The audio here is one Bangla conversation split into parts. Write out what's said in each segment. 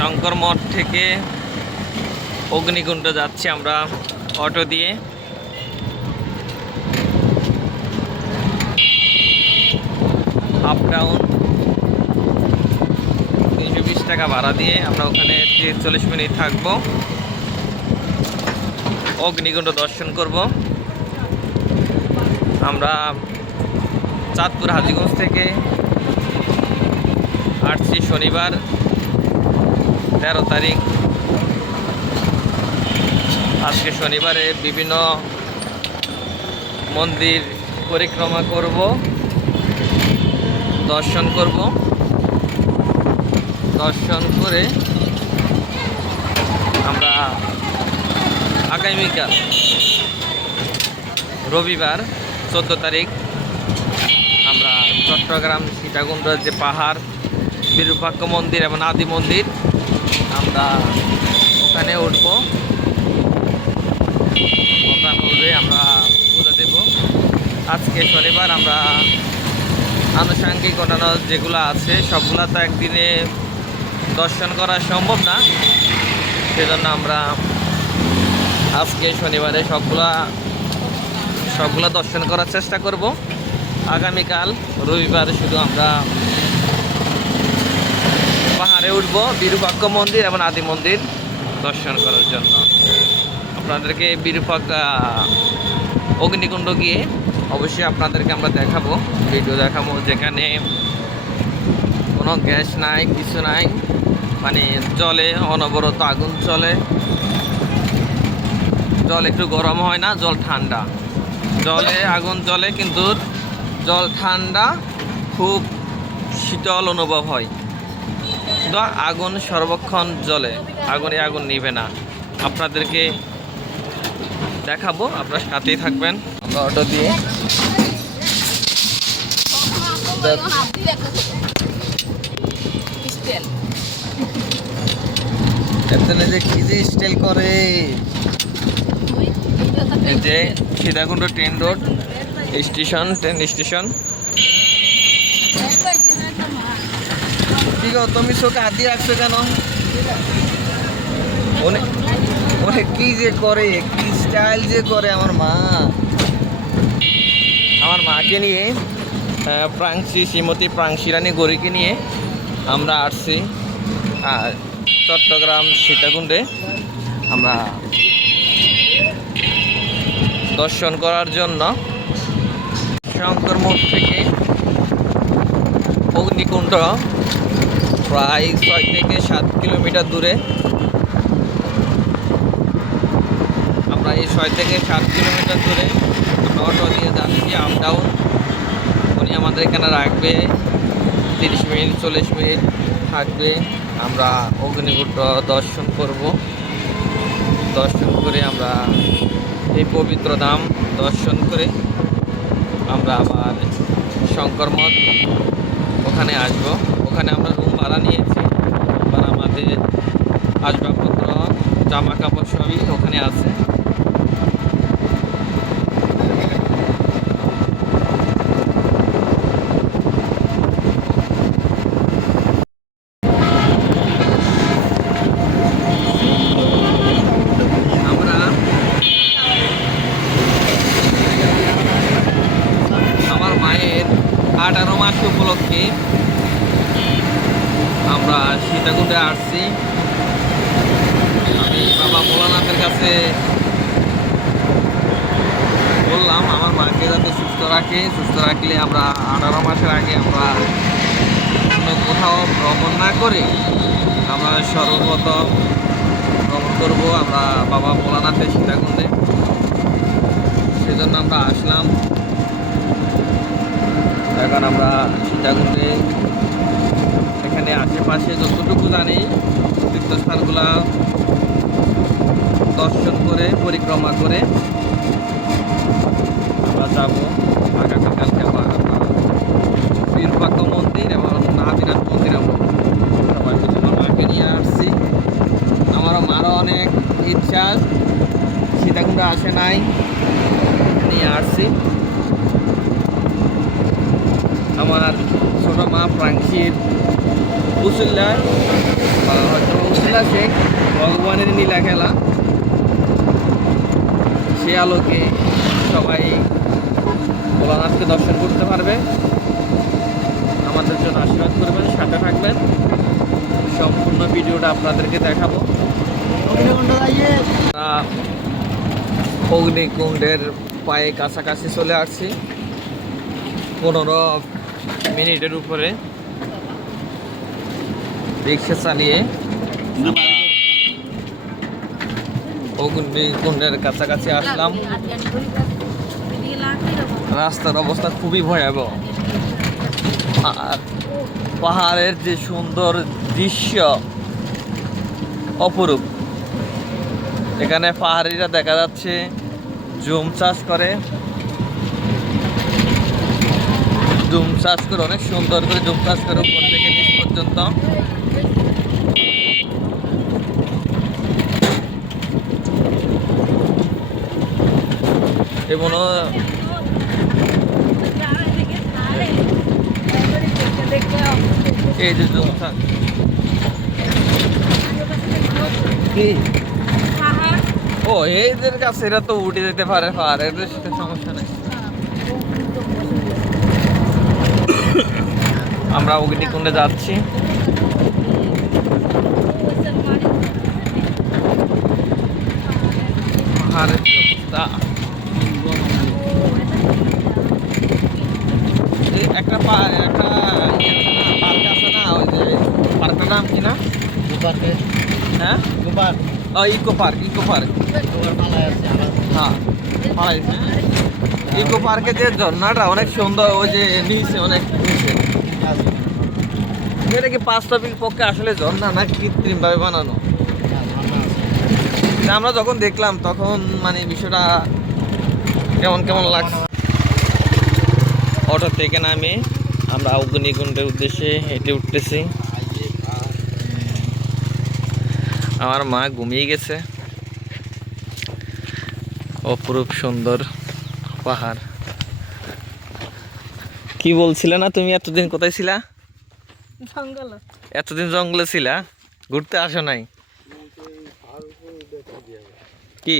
শঙ্কর মঠ থেকে অগ্নিকুণ্ড যাচ্ছি আমরা অটো দিয়ে। আপ ডাউন 320 টাকা ভাড়া দিয়ে আমরা ওখানে 40 মিনিট থাকবো, অগ্নিকুণ্ড দর্শন করব। আমরা চাঁদপুর হাজীগঞ্জ থেকে আসছি শনিবার 13 তারিখ। আজকে শনিবারে বিভিন্ন মন্দির পরিক্রমা করব, দর্শন করব। দর্শন করে আমরা আগামীকাল রবিবার 14 তারিখ আমরা চট্টগ্রাম সীতাকুণ্ডের যে পাহাড় বিরূপাক্ষ মন্দির এবং আদি মন্দির আমরা ওখানে উঠব। ওখানে উঠে আমরা পুজো দেব। আজকে শনিবার আমরা আনুষঙ্গিক অন্যান্য যেগুলো আছে সবগুলা তো একদিনে দর্শন করা সম্ভব না, সেজন্য আমরা আজকে শনিবারে সবগুলা দর্শন করার চেষ্টা করব। আগামীকাল রবিবার শুধু আমরা পাহাড়ে উঠব বিরূপাক্ষ মন্দির এবং আদি মন্দির দর্শন করার জন্য। আপনাদেরকে অগ্নিকুণ্ড গিয়ে অবশ্যই আপনাদেরকে আমরা দেখাবো, ভিডিও দেখাবো, যেখানে কোনো গ্যাস নাই, কিছু নাই, মানে জলে অনবরত আগুন চলে। জল একটু গরম হয় না, জল ঠান্ডা। জলে আগুন জ্বলে কিন্তু জল ঠান্ডা, খুব শীতল অনুভব হয়। কিন্তু আগুন সর্বক্ষণ জ্বলে, আগুন নিবে না। আপনাদেরকে দেখাবো, আপনার সাথেই থাকবেন। আমরা অটো দিয়ে যে কি যে স্টাইল করে, এই যে Sitakunda train road station, train station. ঠিক আছে, তুমি চোখে হাত দিয়ে রাখছো কেন? অনেক কি যে করে, কি স্টাইল যে করে আমার মাকে নিয়ে, শ্রীমতী প্রাংশী রানী গৌরীকে নিয়ে আমরা আসছি আর চট্টগ্রাম সীতাকুণ্ডে আমরা দর্শন করার জন্য। শঙ্কর মঠ থেকে অগ্নিকুণ্ড প্রায় 6 থেকে 7 কিলোমিটার দূরে। আমরা এই 6 থেকে 7 কিলোমিটার দূরে আমরা অটো দিয়ে যাচ্ছি, আপ ডাউন। উনি আমাদের এখানে রাখবে 30 মিনিট 40 মিনিট থাকবে। আমরা অগ্নিকুণ্ড দর্শন করব। দর্শন করে আমরা এই পবিত্র ধাম দর্শন করে আমরা আবার শঙ্কর মঠ ওখানে আসব। ওখানে আমরা রুম ভাড়া নিয়েছি, আবার আমাদের আসবাবপত্র, জামা কাপড় সবই ওখানে আছে। আমার মায়ের 18 মাস উপলক্ষে আমরা সীতাকুণ্ডে আসছি। আমি বাবা ভোলানাথের কাছে বললাম আমার মাকে যাতে সুস্থ রাখলে আমরা 18 মাসের আগে আমরা অন্য কোথাও ভ্রমণ না করে আমরা সর্বপ্রথম ভ্রমণ করব আমরা বাবা ভোলানাথের সীতাকুণ্ডে। সেজন্য আমরা আসলাম। এখন আমরা সীতাকুণ্ডে এখানে আশেপাশে যতটুকু জানি তীর্থস্থানগুলা দর্শন করে পরিক্রমা করে আমরা যাব। আগামীকালকে আমরা বিরূপাক্ষ মন্দির এবং আদিনাথ মন্দির আমরা সবাই মাকে নিয়ে আসছি। মারও অনেক ইচ্ছা, সীতাকুণ্ড আসে নাই, নিয়ে আসছি। আমার ছোট মা প্রাংশীর কুচুল্লায় হয়তো সন্ধ্যা শেখ ভগবানের নীলা খেলা, সে আলোকে সবাই ভোলানাথকে দর্শন করতে পারবে। আমাদের জন্য আশীর্বাদ করবেন, সাথে থাকবেন, সম্পূর্ণ ভিডিওটা আপনাদেরকে দেখাবো। অগ্নিকুণ্ডের পায়ে কাছাকাছি চলে আসছি, 15 মিনিটের উপরে রিক্সা চালিয়ে অগ্নিকুণ্ডের কাছাকাছি আসলাম। রাস্তার অবস্থা খুবই ভয়াবহ, আর পাহাড়ের যে সুন্দর দৃশ্য অপরূপ। এখানে পাহাড়িরা দেখা যাচ্ছে জুম চাষ করে, অনেক সুন্দর করে জুম চাষ করে উপর থেকে নিচ পর্যন্ত। এবং এই যে জুম চাষ, ও এইদের কাছে এরা তো উঠে যেতে পারে পাহাড়ের, সেটা সমস্যা নেই। আমরা অগ্নিকুণ্ডে যাচ্ছি। পাহাড়ের অবস্থা, একটা পার্ক আছে না, ওই যে পার্কটার নাম কি না? হ্যাঁ, ইকো পার্ক। হ্যাঁ, ইকো পার্কে যে ঝর্ণাটা অনেক সুন্দর, ওই যে নিচে অনেক নিচে, এটা কি বাস্তবিক পক্ষে আসলে ঝর্ণা না কৃত্রিম ভাবে বানানো? আমরা যখন দেখলাম তখন মানে বিষয়টা কেমন লাগছে। অটো থেকে নামে আমরা অগ্নিকুণ্ডের উদ্দেশ্যে হেঁটে উঠতেছি। আমার মা ঘুমিয়ে গেছে। অপরূপ সুন্দর পাহাড়। কি বলছিলে না তুমি, এতদিন কোথায় ছিলা? জঙ্গলে। এতদিন জঙ্গলে ছিলা, ঘুরতে আসো নাই? কি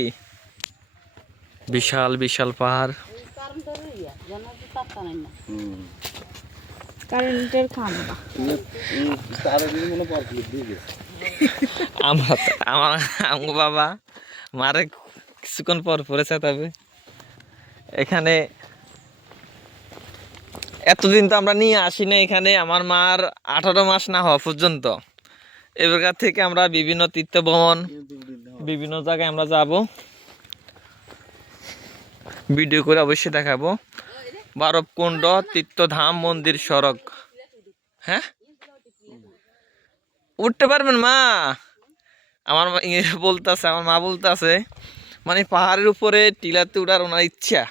বিশাল বিশাল পাহাড়। আমার বাবা মারে কিছুক্ষণ পর পড়েছে। তবে এখানে এতদিন তো আমরা নিয়ে আসি না। এখানে আমার মার 18 মাস না হওয়া পর্যন্ত এবার থেকে আমরা বিভিন্ন তীর্থ ভ্রমণ, বিভিন্ন জায়গায় আমরা যাব, ভিডিও করে অবশ্যই দেখাবো। 12 কুণ্ড তীর্থধাম মন্দির সড়ক। হ্যাঁ, উঠতে পারবেন মা? আমার বলতেছে, আমার মা বলতেছে মানে পাহাড়ের উপরে টিলাতে উঠার ওনার ইচ্ছা।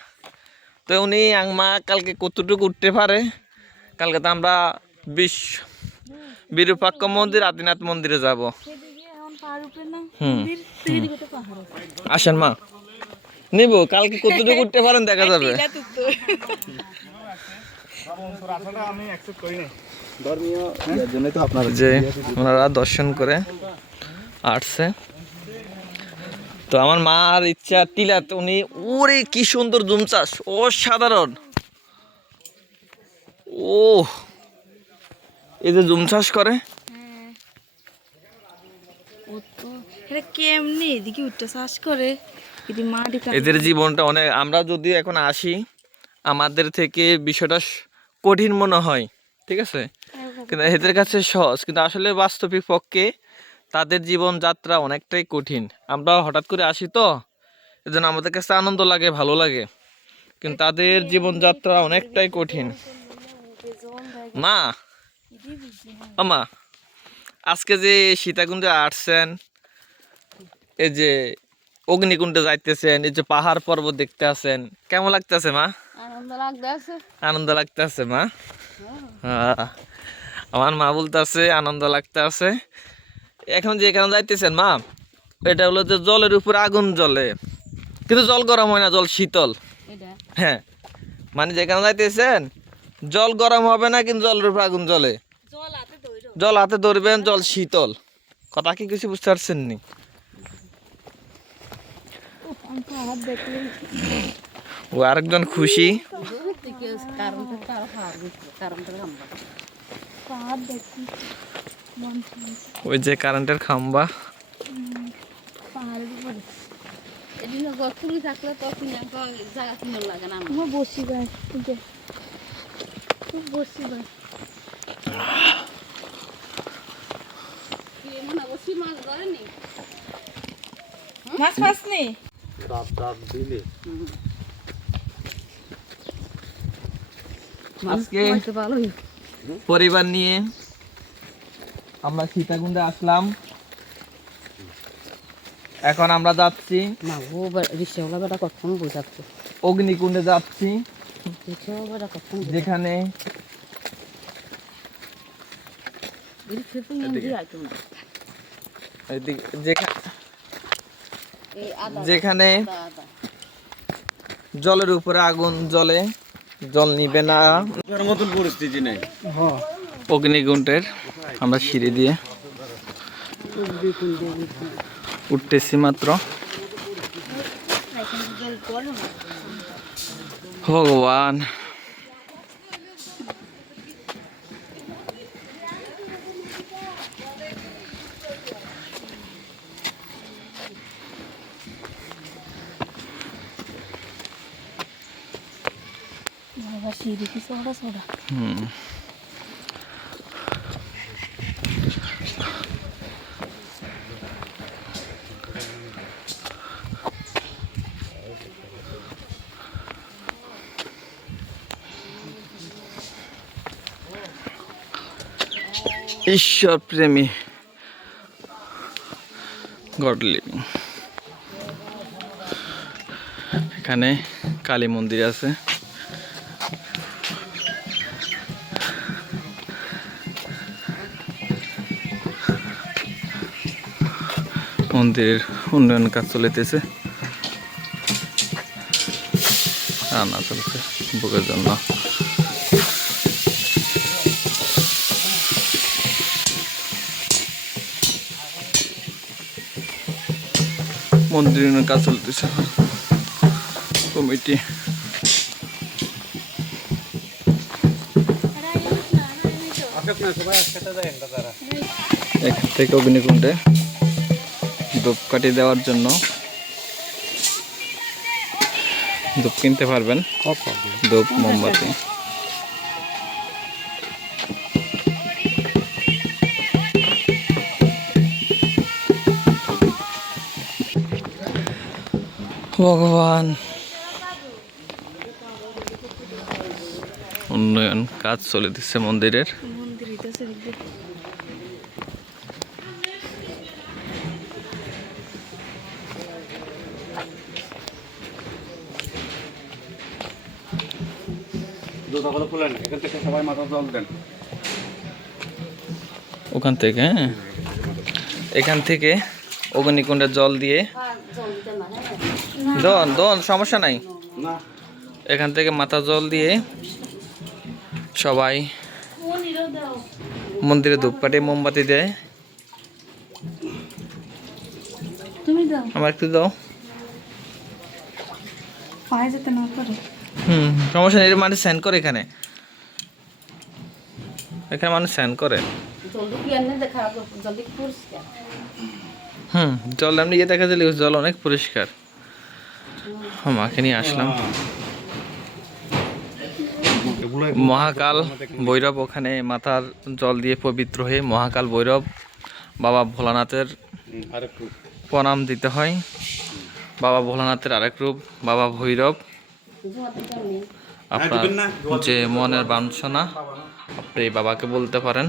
তো উনি মা কালকে কতটুকু উঠতে পারে। কালকে তো আমরা বিরূপাক্ষ মন্দির, আদিনাথ মন্দিরে যাব। আসেন মা, নিব কালকে কতটুকু উঠতে পারেন দেখা যাবে। যে ওনারা দর্শন করে আসছে। তো আমার মার ইচ্ছা টিলাতে উনি, ওরে কি সুন্দর জুম চাষ, অসাধারণ। ও এই যে জুম চাষ করে, এদের জীবনটা অনেক। আমরা যদি এখন আসি আমাদের থেকে বিষয়টা কঠিন মনে হয়, ঠিক আছে, কিন্তু এদের কাছে সহজ, কিন্তু আসলে বাস্তবিক পক্ষে তাদের জীবনযাত্রা অনেকটাই কঠিন। আমরা হঠাৎ করে আসি তো, এজন্য আমাদের কাছে আনন্দ লাগে, ভালো লাগে, কিন্তু তাদের জীবনযাত্রা অনেকটাই কঠিন। মা, ও মা, আজকে যে সীতাকুণ্ডে আসছেন, এই যে অগ্নিকুণ্ডে যাইতেছেন, এই যে পাহাড় পর্বত দেখতে আছেন, কেমন লাগতেছে মা? আনন্দ লাগতেছে মা। হ্যাঁ, আমার মা বলতেছে আনন্দ লাগতেছে। এখন যেখানে যাইতেছেন মা, এটা হলো যে জলের উপরে আগুন জ্বলে, কিন্তু জল গরম হয় না, জল শীতল। হ্যাঁ, মানে যেখানে যাইতেছেন জল গরম হবে না, কিন্তু জলের উপরে আগুন জ্বলে। জল হাতে ধরবেন, জল শীতল। কথা কি কিছু বুঝতে পারছেন নি? ও আরেকজন খুশি। ওই যে কারেন্টের খাম্বা। মাছ মাছ নেই আজকে পরিবার নিয়ে আমরা সীতাকুণ্ডে আসলাম। এখন আমরা যাচ্ছি অগ্নিকুণ্ডে যাচ্ছি, যেখানে যেখানে জলের উপরে আগুন জ্বলে, জল নিবে না মতন পরিস্থিতি নেই। অগ্নিকুণ্ডের আমরা সিঁড়ি দিয়ে উঠতেছি মাত্র। ভগবান, ঈশ্বর প্রেমী গড লিভিং। এখানে কালী মন্দির আছে। মন্দিরের উন্নয়ন কাজ চলিতেছে, রান্না চলছে ভোগের জন্য। মন্দিরের কাজ চলতেছে, কমিটি। এখান থেকে অগ্নিকুণ্ডে ধূপকাঠি দেওয়ার জন্য ধূপ কিনতে পারবেন, ধূপ মোমবাতি। ভগবান, উন্নয়ন কাজ চলিতেছে মন্দিরের। ওখান থেকে, হ্যাঁ, এখান থেকে অগ্নিকুণ্ডের জল দিয়ে দন সমস্যা নাই। এখান থেকে মাথা জল দিয়ে সবাই মন্দিরে ধূপকাঠি মোমবাতি দেয়। আমার একটু দাও। সমস্যা নেই, মানুষ স্যান করে এখানে, এখানে মানুষ স্যান করে। জল এমনি ইয়ে দেখা যায়, জল অনেক পরিষ্কার। মাকে নিয়ে আসলাম। মহাকাল ভৈরব, ওখানে মাথার জল দিয়ে পবিত্র হয়ে মহাকাল ভৈরব বাবা ভোলানাথের প্রণাম দিতে হয়। বাবা ভোলানাথের আরেক রূপ বাবা ভৈরব। আপনার যে মনের বাঞ্ছনা আপনি বাবাকে বলতে পারেন,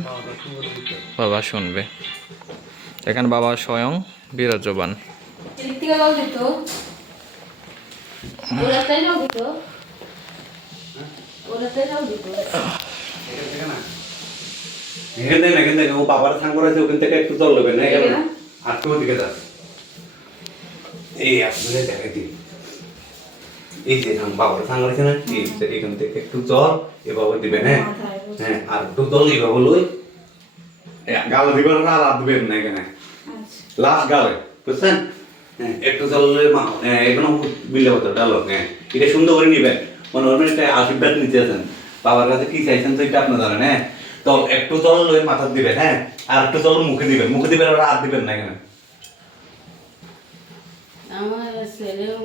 বাবা শুনবে। এখানে বাবা স্বয়ং বিরাজমান। বাবার সাং করেছে, ওখান থেকে একটু জল নেবেন না, আর কেউ দিকে যান। এই আপনাদের দেখাই দিন, এই যে বাবার সাং করেছে না, এখান থেকে একটু জল এভাবে দিবেন। হ্যাঁ হ্যাঁ, আর একটু জল এভাবে লই, গাল দিবেন না, আর দিবেন না এখানে। লাস্ট গালে বুঝছেন? হ্যাঁ একটু জলের এখনো বিলে হতো ডালো। হ্যাঁ এটা সুন্দর করে নিবেন, মনে হয় একটা আশীর্বাদ নিতে আছেন বাবার কাছে, কি চাইছেন তো এটা আপনি জানেন। হ্যাঁ তো একটু জল লয়ে মাথা দিবেন, হ্যাঁ আর একটু জল মুখে দিবেন, মুখে দিবেন আর হাত দিবেন না এখানে। আমার ছেলেও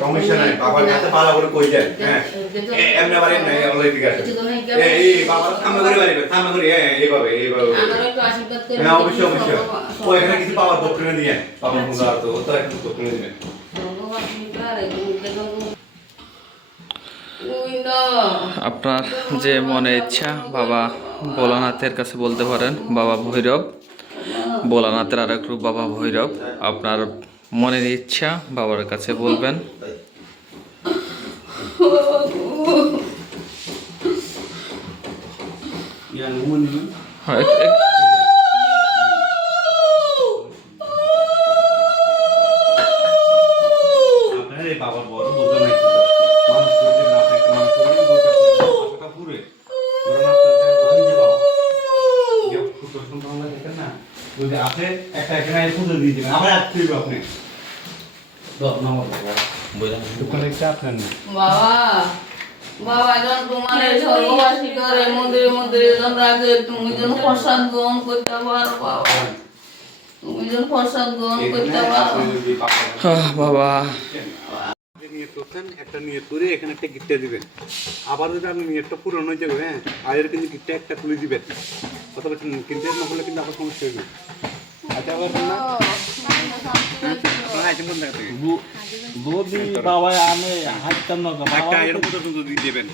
সমস্যা নাই, বাবার কাছে ভালো করে কই দেন। হ্যাঁ এমনি বাড়ি নাই অলরেডি গেছে। এই বাবার সামনে করে বাড়ি, সামনে করে এইভাবে এইভাবে। আমার একটু আশীর্বাদ করে হ্যাঁ অবশ্যই অবশ্যই। ও এখানে কিছু বাবার দক্ষিণে দিয়ে বাবার পূজা তো তো একটু দক্ষিণে দিবেন। আপনার যে মনে ইচ্ছা বাবা ভোলানাথের কাছে বলতে পারেন। বাবা ভৈরব, ভোলানাথের আর এক রূপ বাবা ভৈরব। আপনার মনের ইচ্ছা বাবার কাছে বলবেন। হয় আপনার এই বাবার বড় বোঝা নাই তো, মানুষ যদি না থাকে মানুষ যদি কথা পুরে ধরুন আপনার যে বাবা যে ফুটো সম্পন্ন দেখেন না, যদি আপনি একটা এখানে পুজো দিয়ে দিবেন আবার আসতে হবে আপনি দোকানে আপনার না বাবা বাবা যখন তোমার এই স্বর্গবাসী করে মন্দিরে মন্দিরে যখন রাখে, তুমি যেন প্রসাদ গ্রহণ করতে পারো বাবা, তুমি যেন প্রসাদ গ্রহণ করতে পারো। বাবা নিয়ত করছেন, একটা নিয়ত করে এখানে একটা গিফটটা দিবেন। আবার যদি আপনি নিয়তটা পূরণ হয়ে যাবে, হ্যাঁ আগের কিন্তু গিফটটা একটা খুলে দিবেন, কথা বলছেন কিন্তু না হলে কিন্তু আবার সমস্যা হবে। আচ্ছা আবার না আপনারা আইটেম কোন জায়গা থেকে যদি বাবা আমি হাঁটতাম না একটা এর মতো কিন্তু দিয়ে দিবেন।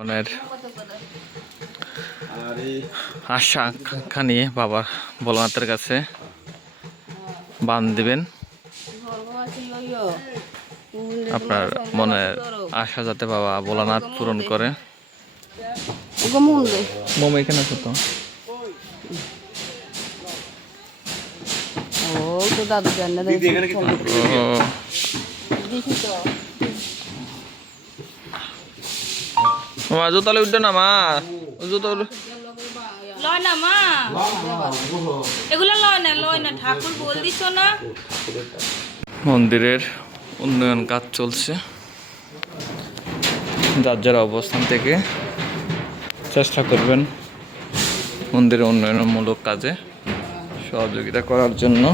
মনের আরে আশা আকাঙ্ক্ষা নিয়ে বাবা ভোলানাথের কাছে বান দিবেন। স্বর্গবাসী হইও, আপনার মনের আশা যাতে বাবা ভোলানাথ পূরণ করে। মোম এখানে আছে তো। ও তো দাদু জানে দিদি এখানে কি কোনো ও দেখি তো মা জুতালে উঠবে না মা, জুতো লয় না মা, এগুলো লয় না ঠাকুর বল দিছ না। মন্দিরের উন্নয়ন কাজ চলছে। যার যারা অবস্থান থেকে চেষ্টা করবেন মন্দিরের উন্নয়নমূলক কাজে সহযোগিতা করার জন্য।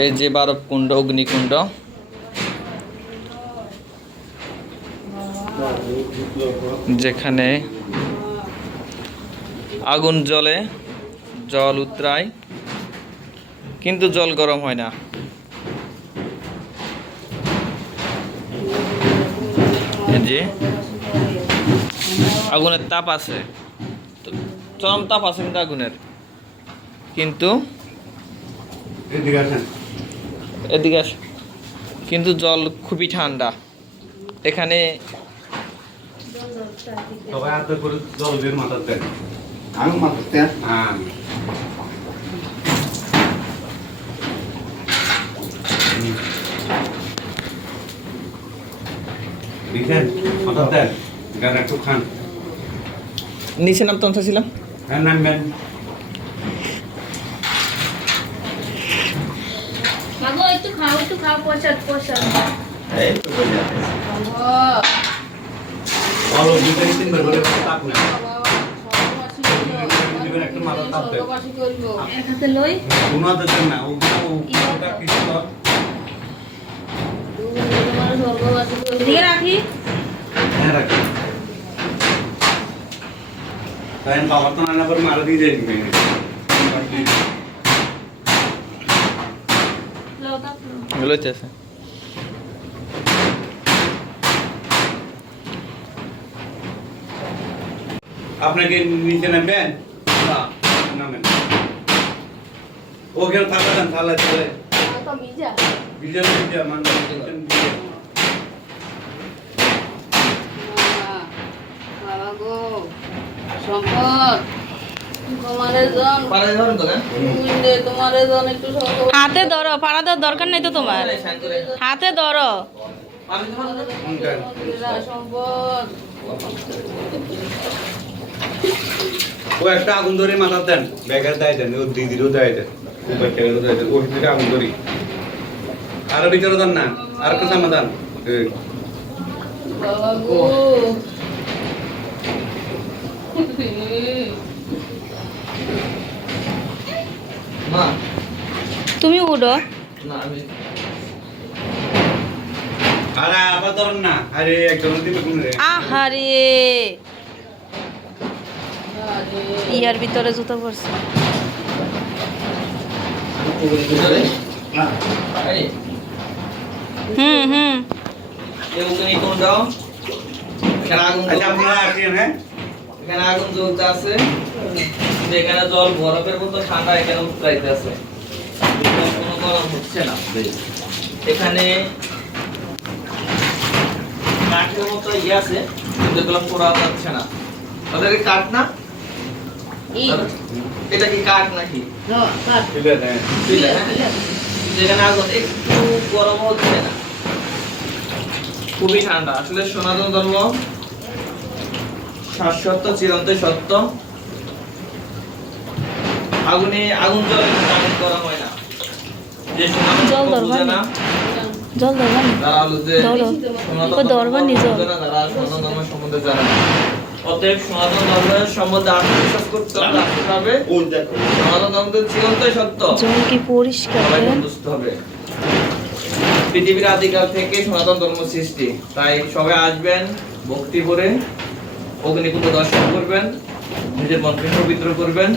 এই যে 12 কুণ্ড, অগ্নিকুণ্ড, যেখানে আগুন জ্বলে, জল উতরায় কিন্তু জল গরম হয় না। এই যে আগুনের তাপ আছে, চরম তাপ আছে কিন্তু আগুনের, কিন্তু এদিকে আসেন। এদিকে কিন্তু জল খুবই ঠান্ডা। এখানে সবাই হাতে করে জল দিয়ে মাথা দেন। আমি মারতে হ্যাঁ দেখেন মাথা দেন, গান একটু খান। নিচে নামতে চাইছিলাম। হ্যাঁ নামবেন। মাগো একটু খাও প্রসাদ এই তো বোঝা ভালো দুই তিনবার করে তাপ না। স্বর্গবাসী করব এক হাতে লই। কোনো দেন না, ওটা কিছু না। স্বর্গবাসী করব এদিকে রাখি। হ্যাঁ রাখি। তাই বাবা তো না পর মারা দিয়ে যাই। লও কাপ লও। লইতে আছে। আপনাকে নিচে নামবেন না, নামেন। ওকে থালা দেন, থালা চলে তো ভিজা বিজয় মান বাবা গো সম্পদ তোমারে জন পারে ধরেন তো না মিলে তোমারে জন একটু স্বর্গ হাতে ধরো পাড়া দেওয়ার দরকার নেই তো তোমার সাইন করে হাতে ধরো পারে ধরেন মন্দিরা সম্পদ ও একটা আগুন ধরে মাথার দেন ব্যাগের দেয় দেন ও দিদিরও দেয় দেন ও ব্যাগেরও দেয় দেন ও ভিতরে আগুন ধরি আর ভিতরে দেন না আর একটা সমাধান বাবা গো মা তুমি উঠো না আমি আরে আবার ধরেন না আরে একজন দিবে কোন রে আহারে ইয়ার ভিতরে জুতো পড়ছে ভিতরে এই হুম কেউ তুমি কোন দাও এখানে আগুন আচ্ছা আপনারা আসেন হ্যাঁ এখানে আগুন জ্বলতে আছে যেখানে জল বরফের মতো ঠান্ডা এখানে উতরাইতে আছে কোনো গরম হচ্ছে না এখানে কাঠের মতো ইয়ে আছে কিন্তু এগুলো পোড়া যাচ্ছে না তাদের এই কাঠ না এটা কি কাঠ নাকি ঠিক আছে ঠিক আছে যেখানে আগুন একটু গরম হচ্ছে না খুবই ঠান্ডা আসলে সনাতন ধর্ম শাশ্বত চিরন্তন সত্য আগুনে আগুন জ্বলে আগুন করা হয় না যে সনাতন জল ধর্ম দরবার বুঝে না জল ধরবা নি তারা হলো যে ধরো সনাতন ও ধরবা নি জল বুঝে না, তারা সনাতন ধর্ম সম্বন্ধে জানে না অতএব সনাতন ধর্মের সম্বন্ধে আত্মবিশ্বাস করতে হবে রাখতে হবে সনাতন ধর্মের চিরন্তন সত্য জল কি পরিষ্কার সবাই রে? বুঝতে হবে পৃথিবীর আদিকাল থেকে সনাতন ধর্ম সৃষ্টি তাই সবাই আসবেন ভক্তি করে অগ্নিকুণ্ড দর্শন করবেন নিজের মনকে পবিত্র করবেন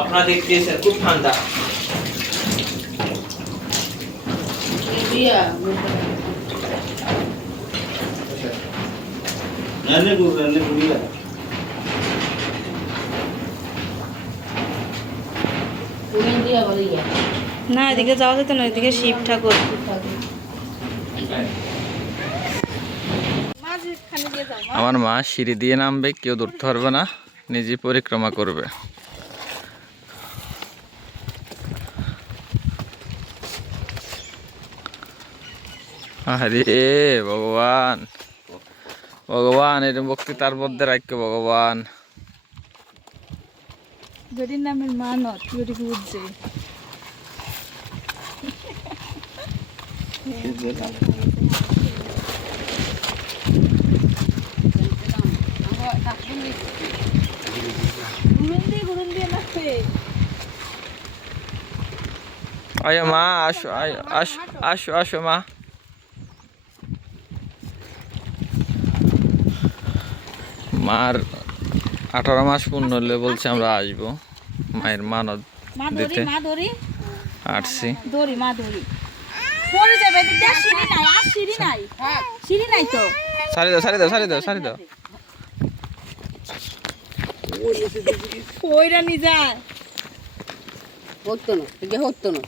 আপনারা দেখতেছেন খুব ঠান্ডা দিয়া তুমি দিয়া বলি ইয়া না এদিকে যাওয়া যেত না এদিকে শিব ঠাকুর আমার মা সিঁড়ি দিয়ে নামবে কেউ ধরতে পারবে না নিজে পরিক্রমা করবে আরে ভগবান ভগবান এরকম ভক্তি তার মধ্যে রাখবে ভগবান যেটির নামের মানত যেটি বুঝছে আয় মা আসো আসো আসো আসো মা মার 18 মাস পূর্ণ হলে বলছে আমরা আসবো মায়ের মানত মা দিতে মা ধরি আসছি ধরি মা ধরি পড়ে যাবে এদিকে আর সিঁড়ি নাই আর সিঁড়ি নাই সিঁড়ি নাই তো সারি দাও সারি দাও সারি দাও সারি দাও কইরা নি যায় হতো না এটা হতো না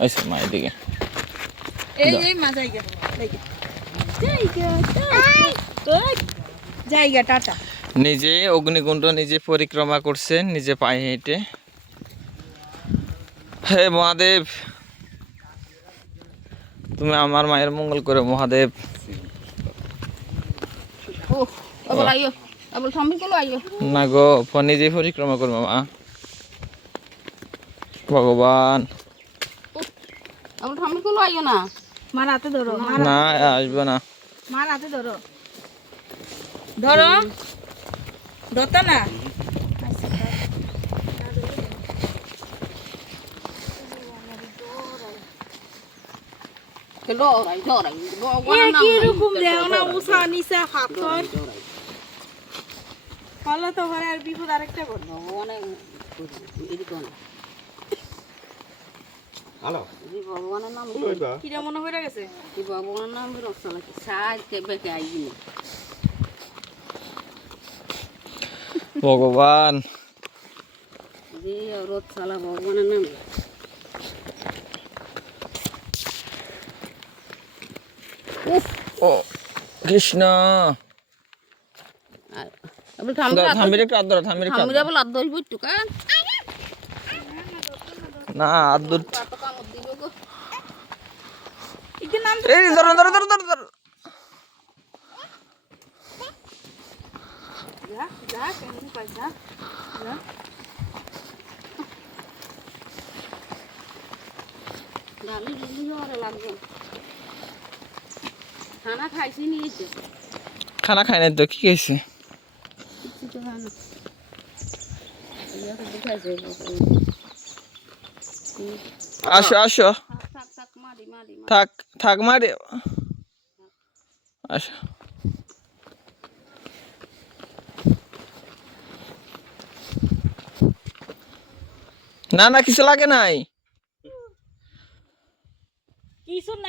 আচ্ছা মা এদিকে এই মা জায়গা জায়গা টাটা নিজে অগ্নিকুণ্ড নিজে পরিক্রমা করছে নিজে পায়ে হেঁটে হে মহাদেব তুমি আমার মায়ের মঙ্গল করে মহাদেব ও আবার আইও আবার সামনে চলো আইও না গো নিজে পরিক্রমা করবো মা ভগবান আবার সামনে চলো আইও না মার হাতে ধরো না আসবে না মার হাতে ধরো ধরো ধরতো না ডরাই ডরাই কিরকম দেও না উষা নিচা হাত ধর হলো তো ঘরে আর বিপদ আরেকটা করো ভগবানের এদিকে না হ্যালো ভগবানের নাম কিরা মনে হয়ে গেছে কি ভগবানের নাম রক্ষা লাগে সাজ কেবে কে আইনি ভগবান যে রথ চালা ভগবানের নাম ও কৃষ্ণ থামিরে একটু আদর থামিরে একটু আমরা বলে আদর বইটু কান না আদর কত কামড় দিব গো ইকে নাম এই ধরো ধরো ধরো ধরো ধরো যা যা কেমন পয়সা যা গালি দিলি ওরে লাগবে খানা খাইছি নিয়েছে খানা খাই নাই তো কি খাইছে কিছু তো খায় না ইয়া তো দেখাইছে আসো আসো থাক থাক মারি মারি থাক থাক মারে আসো না না কিছু লাগে নাই কিছু না